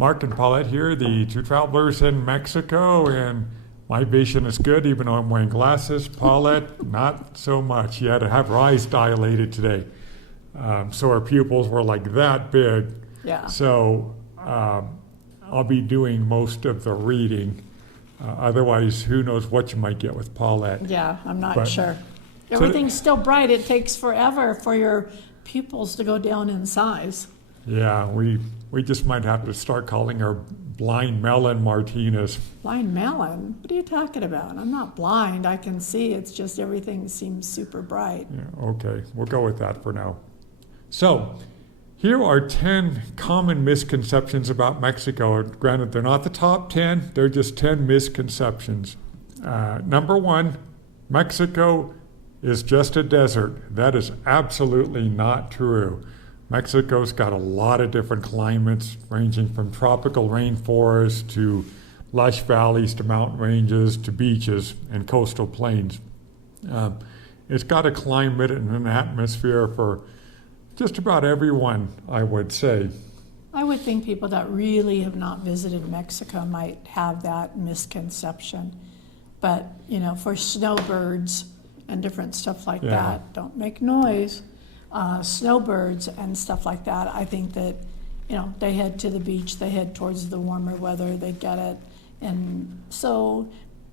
Mark and Paulette here, the two travelers in Mexico, and my vision is good even though I'm wearing glasses. Paulette, not so much. You had to have her eyes dilated today. So her pupils were like that big. Yeah. So I'll be doing most of the reading. Otherwise, who knows what you might get with Paulette. Yeah, I'm not But- sure. Everything's still bright. It takes forever for your pupils to go down in size. Yeah, we just might have to start calling her Blind Melon Martinez. Blind melon? What are you talking about? I'm not blind. I can see. It's just everything seems super bright. Yeah, okay, we'll go with that for now. So, here are 10 common misconceptions about Mexico. Granted, they're not the top 10, they're just 10 misconceptions. Number one, Mexico is just a desert. That is absolutely not true. Mexico's got a lot of different climates, ranging from tropical rainforests to lush valleys to mountain ranges to beaches and coastal plains. It's got a climate and an atmosphere for just about everyone, I would say. I would think people that really have not visited Mexico might have that misconception. But, for snowbirds and different stuff like Yeah. that, don't make noise. Snowbirds and stuff like that, I think that, they head to the beach, they head towards the warmer weather, they get it. And so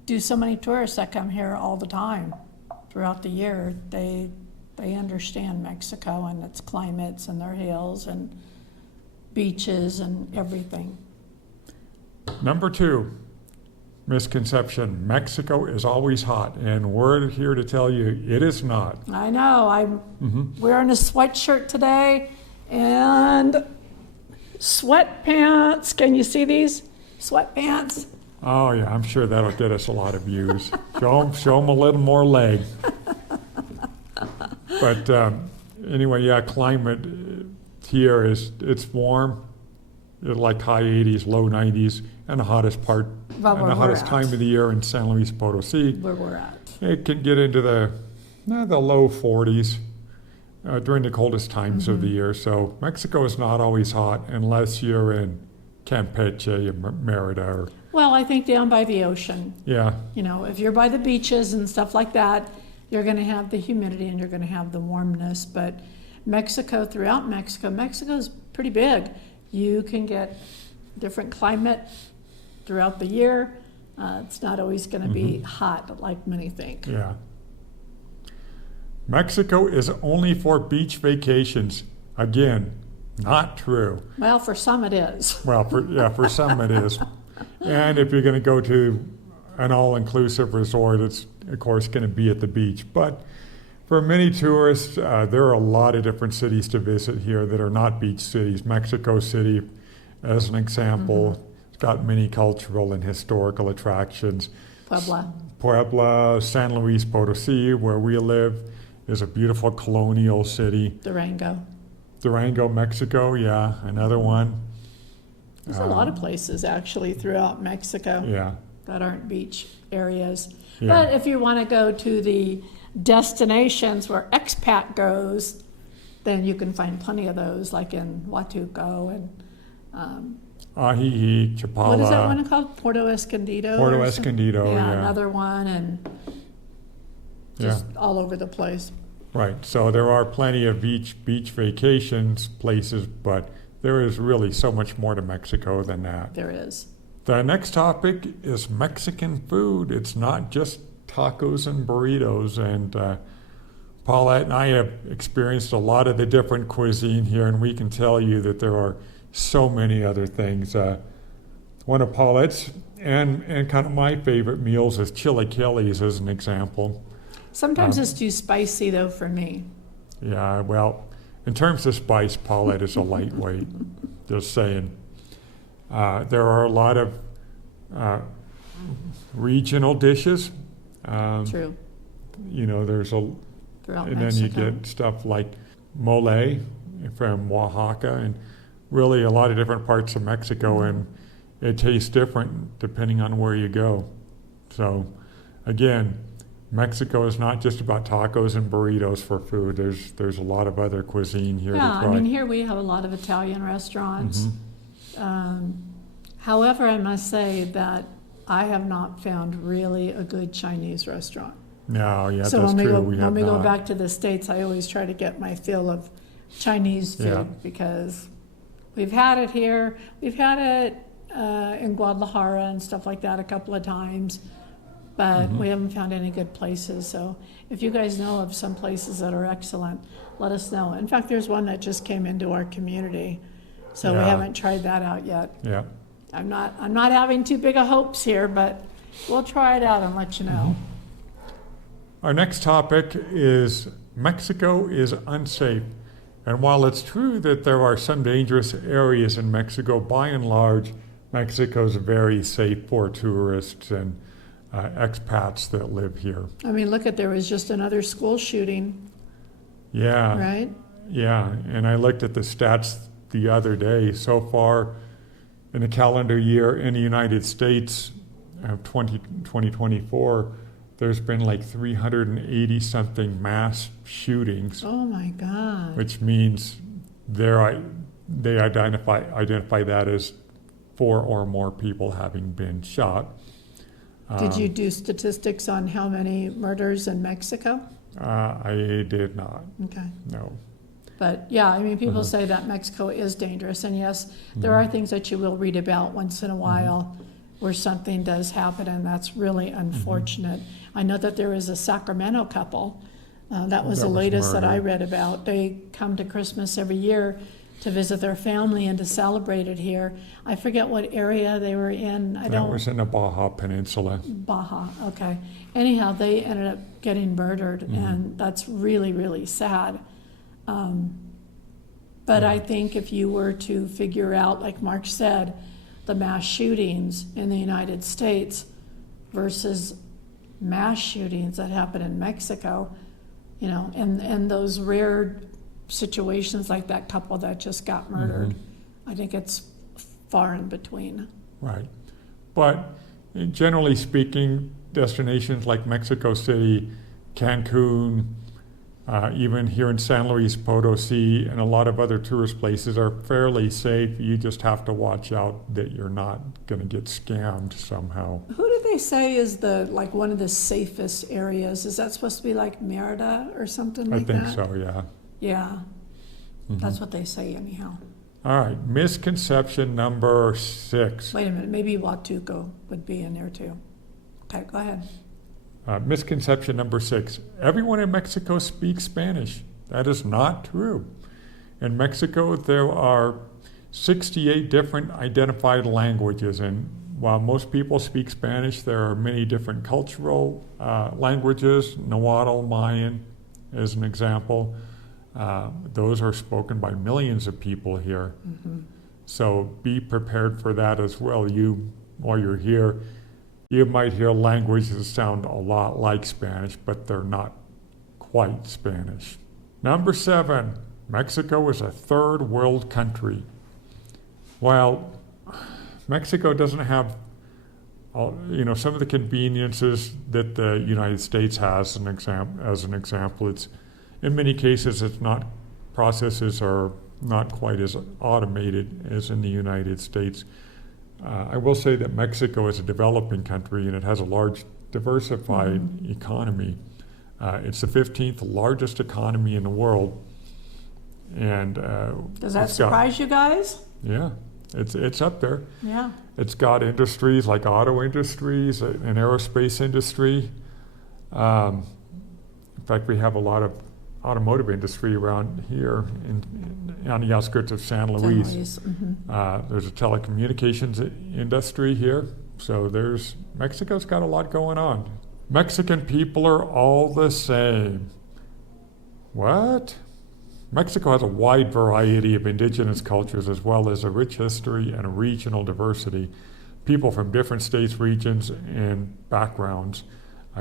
do so many tourists that come here all the time throughout the year. They understand Mexico and its climates and their hills and beaches and everything. Number two, misconception, Mexico is always hot, and we're here to tell you it is not. I know, I'm wearing a sweatshirt today and sweatpants. Can you see these sweatpants? Oh yeah, I'm sure that'll get us a lot of views. Show them a little more leg. But anyway, yeah, climate here it's warm, like high 80s, low 90s, and the hottest part, About and where the we're hottest at. time of the year in San Luis Potosí. Where we're at. It can get into the low 40s during the coldest times of the year. So Mexico is not always hot unless you're in Campeche or Merida. Or, Well, I think down by the ocean, yeah, if you're by the beaches and stuff like that, you're going to have the humidity and you're going to have the warmness. But throughout Mexico's pretty big. You can get different climate throughout the year. It's not always going to be hot like many think. yeah. Mexico is only for beach vacations. Again, not true. Well, for some it is. Well, for some it is. And if you're going to go to an all-inclusive resort, it's, of course, going to be at the beach. But for many tourists, there are a lot of different cities to visit here that are not beach cities. Mexico City, as an example, it's got many cultural and historical attractions. Puebla, San Luis Potosí, where we live, is a beautiful colonial city. Durango, Mexico, yeah, another one. There's a lot of places actually throughout Mexico Yeah. that aren't beach areas. Yeah. But if you want to go to the destinations where expat goes, then you can find plenty of those, like in Huatuco and Ajijic, Chapala. what is that one called? Porto Escondido? Porto or something? Escondido, yeah. Another one, and just all over the place. Right, so there are plenty of beach vacations places, but there is really so much more to Mexico than that. There is. The next topic is Mexican food. It's not just tacos and burritos. And Paulette and I have experienced a lot of the different cuisine here, and we can tell you that there are so many other things. One of Paulette's and kind of my favorite meals is chilaquiles, as an example. Sometimes it's too spicy, though, for me. Yeah, well, in terms of spice, Paulette is a lightweight. Just saying. There are a lot of regional dishes. True. There's Throughout and Mexico. then you get stuff like mole from Oaxaca, and really a lot of different parts of Mexico, and it tastes different depending on where you go. So, again, Mexico is not just about tacos and burritos for food. There's a lot of other cuisine here to try. Here we have a lot of Italian restaurants. However, I must say that I have not found really a good Chinese restaurant. No, yeah, So that's when we true. go, We have when we go not. back to the States, I always try to get my fill of Chinese food Yeah. because we've had it here. We've had it in Guadalajara and stuff like that a couple of times, but Mhm. we haven't found any good places. So if you guys know of some places that are excellent, let us know. In fact, there's one that just came into our community, so we Yeah. haven't tried that out yet. Yeah. I'm not having too big of hopes here, but we'll try it out and let you know. Our next topic is Mexico is unsafe. And while it's true that there are some dangerous areas in Mexico, by and large, Mexico's very safe for tourists and expats that live here. I mean, look at, there was just another school shooting, Yeah. right? Yeah, and I looked at the stats the other day. So far in the calendar year in the United States of 2024, there's been like 380 something mass shootings, Oh my God. which means they identify that as 4 or more people having been shot. Did you do statistics on how many murders in Mexico? I did not. Okay. No. But yeah, I mean, people Mhm. say that Mexico is dangerous, and yes, there are things that you will read about once in a while where something does happen, and that's really unfortunate. I know that there is a Sacramento couple, that was That the was latest that I murdered. read about. They come to Christmas every year to visit their family and to celebrate it here. I forget what area they were in. That was in the Baja Peninsula. Baja, okay. Anyhow, they ended up getting murdered, and that's really, really sad. But I think if you were to figure out, like Mark said, the mass shootings in the United States versus mass shootings that happen in Mexico, you know, and those rare situations like that couple that just got murdered, I think it's far in between. Right. But generally speaking, destinations like Mexico City, Cancun, even here in San Luis Potosi, and a lot of other tourist places are fairly safe. You just have to watch out that you're not going to get scammed somehow. Who do they say is like one of the safest areas? Is that supposed to be like Merida or something I like think that? so, yeah. Yeah, that's what they say anyhow. All right, misconception number 6. Wait a minute, maybe Huatuco would be in there too. Okay, go ahead. Misconception number 6. Everyone in Mexico speaks Spanish. That is not true. In Mexico, there are 68 different identified languages, and while most people speak Spanish, there are many different cultural languages. Nahuatl, Mayan, as an example. Those are spoken by millions of people here. So be prepared for that as well. While you're here, you might hear languages that sound a lot like Spanish, but they're not quite Spanish. Number 7, Mexico is a third world country. While Mexico doesn't have some of the conveniences that the United States has, as an example, it's in many cases processes are not quite as automated as in the United States. I will say that Mexico is a developing country and it has a large diversified economy. It's the 15th largest economy in the world. And Does that surprise you guys? Yeah, it's up there. Yeah. It's got industries like auto industries and aerospace industry. In fact, we have a lot of automotive industry around here on the outskirts of San Luis. There's a telecommunications industry here. So Mexico's got a lot going on. Mexican people are all the same. What? Mexico has a wide variety of indigenous cultures as well as a rich history and a regional diversity. People from different states, regions, and backgrounds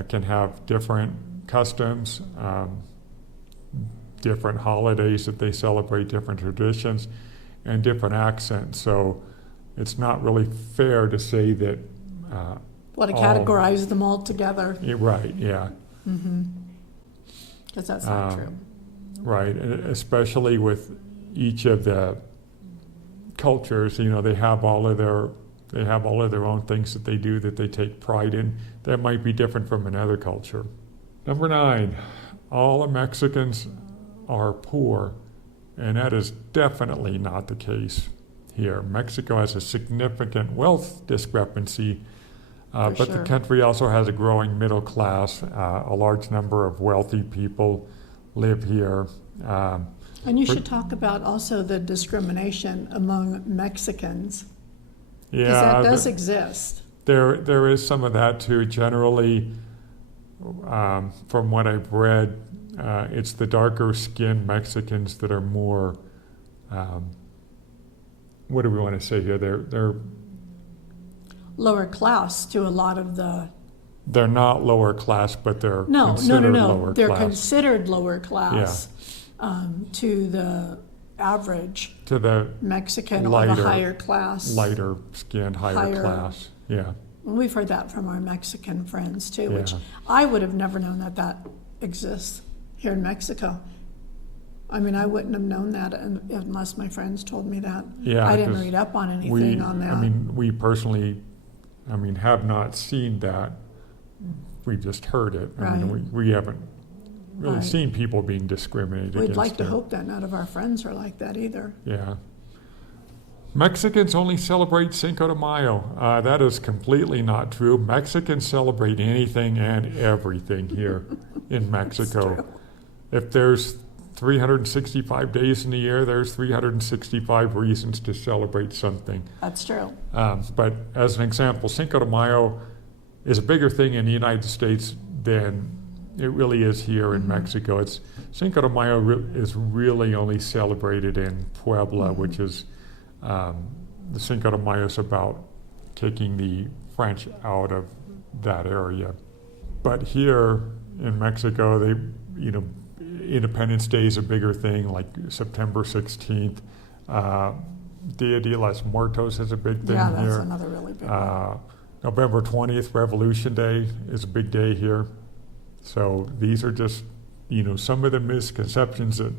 can have different customs, different holidays that they celebrate, different traditions, and different accents. So it's not really fair to say that. To categorize them all together. Right, yeah. Because that's not true. Right, especially with each of the cultures, they have all of their They have all of their own things that they do that they take pride in that might be different from another culture. Number 9, all of Mexicans are poor, and that is definitely not the case here. Mexico has a significant wealth discrepancy, but sure. the country also has a growing middle class. A large number of wealthy people live here. And you should talk about also the discrimination among Mexicans, because that does exist. There is some of that too. Generally, from what I've read, it's the darker skinned Mexicans that are more, what do we want to say here? They're Lower class to a lot of the. They're not lower class, but they're No. considered lower They're class. considered lower class to the average To the Mexican or lighter- the higher class. lighter skinned, higher class. Yeah. We've heard that from our Mexican friends too, which Yeah. I would have never known that exists here in Mexico. I mean, I wouldn't have known that unless my friends told me that. Yeah, I didn't 'cause read up on anything on that. I mean, we personally, have not seen that. We just heard it. I mean, Right. we haven't really Right. seen people being discriminated against. We'd like to there. hope that none of our friends are like that either. Yeah. Mexicans only celebrate Cinco de Mayo. That is completely not true. Mexicans celebrate anything and everything here in Mexico. true. If there's 365 days in the year, there's 365 reasons to celebrate something. That's true. But as an example, Cinco de Mayo is a bigger thing in the United States than it really is here in Mexico. Cinco de Mayo is really only celebrated in Puebla, which is the Cinco de Mayo is about taking the French out of that area. But here in Mexico, Independence Day is a bigger thing, like September 16th. Dia de los Muertos is a big thing Yeah, that's here. another really big one. November 20th, Revolution Day, is a big day here. So these are just, some of the misconceptions that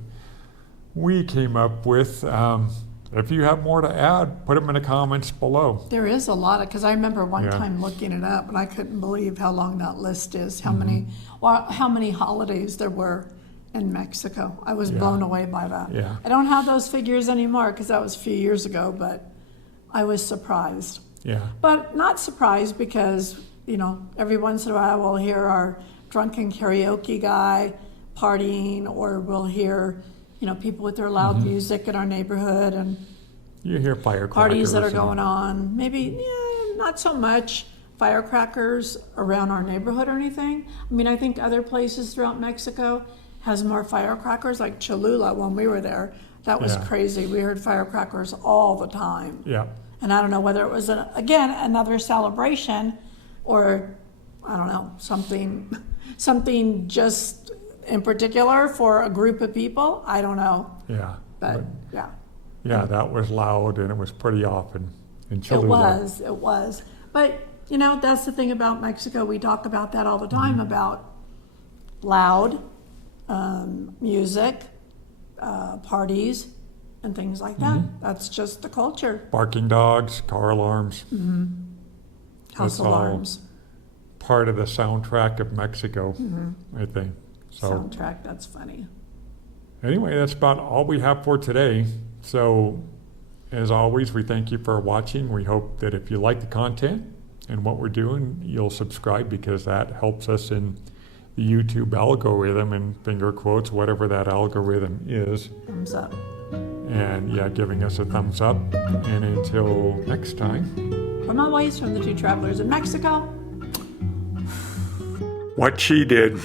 we came up with. If you have more to add, put them in the comments below. There is a lot of, because I remember one Yeah. time looking it up and I couldn't believe how long that list is, how Mm-hmm. many holidays there were in Mexico. I was Yeah. blown away by that. Yeah. I don't have those figures anymore because that was a few years ago, but I was surprised. Yeah. But not surprised because, every once in a while we'll hear our drunken karaoke guy partying, or we'll hear, people with their loud music in our neighborhood and You hear firecrackers. parties that are and- going on. Maybe, not so much firecrackers around our neighborhood or anything. I mean, I think other places throughout Mexico has more firecrackers, like Cholula when we were there. That was Yeah. crazy. We heard firecrackers all the time. Yeah. And I don't know whether it was, again, another celebration or, I don't know, something just in particular for a group of people. I don't know. Yeah. But, yeah. Yeah, that was loud and it was pretty often in Cholula. It was. But, that's the thing about Mexico. We talk about that all the time, about loud music, parties, and things like that. That's just the culture. Barking dogs, car alarms. House That's all alarms, part of the soundtrack of Mexico, I think. So soundtrack, that's funny. anyway, that's about all we have for today. So as always, we thank you for watching. We hope that if you like the content and what we're doing, you'll subscribe, because that helps us in the YouTube algorithm, and finger quotes, whatever that algorithm is. Thumbs up. And yeah, giving us a thumbs up. And until next time. From always, from the two travelers in Mexico. What she did.